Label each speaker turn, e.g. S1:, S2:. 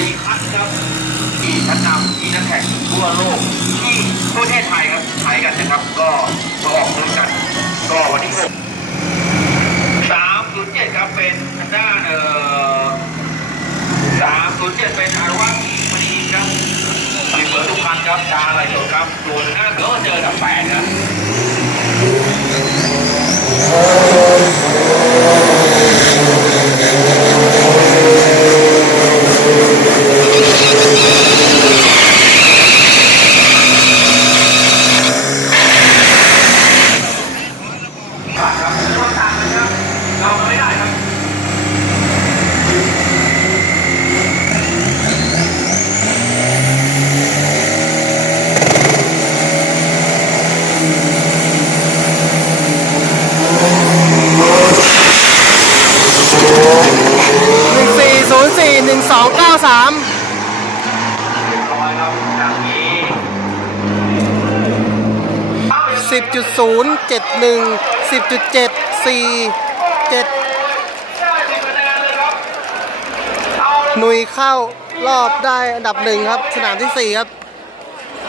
S1: ดีคัทครับที่ชั้นนำที่นักแข่งทั่วโลกที่ประเทศไทยครับใช้กันนะครับ ก็มาออกรถกัน ก็วันที่หกสามศูนย์เจ็ดครับเป็นทางด้านเอ่อสามศูนย์เจ็ดเป็นอารวาสีมณีครับมีเบอร์ทุกคันครับดาอะไรสดครับส่วนหน้าเสือเจอกับแปดครับ ผ่านครับรถต่างกันครับ เราไม่ได้ครับ
S2: หนึ่งสี่ศูนย์สี่หนึ่งสองเก้าสามสิบจุดศูนย์เจ็ดหนึ่งสิบจุดเจ็ดสี่ เจ็ดหนุยเข้ารอบได้อันดับหนึ่งครับ สนามที่สี่ครับ